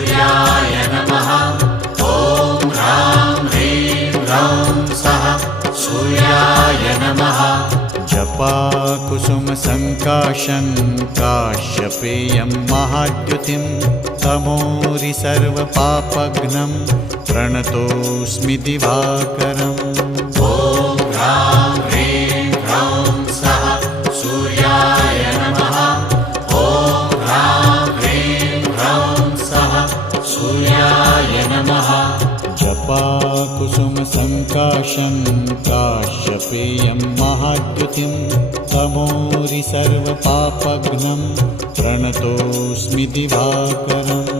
सूर्याय नमः। ॐ ह्रां ह्रीं ह्रौं सः सूर्याय नमः। जपाकुसुमसङ्काशं काश्यपेयं महाद्युतिं तमोरि सर्वपापघ्नं प्रणतोऽस्मि दिवाकरम्। ॐ ह्रां ह्रीं ह्रौं सः सूर्याय नमः। ॐ ह्रां ह्रीं ह्रौं सः सूर्याय नमः। जपाकुसुमसङ्काशं काश्यपेयं महाद्युतिं तमोरि सर्वपापघ्नं प्रणतोऽस्मि दिवाकरम्।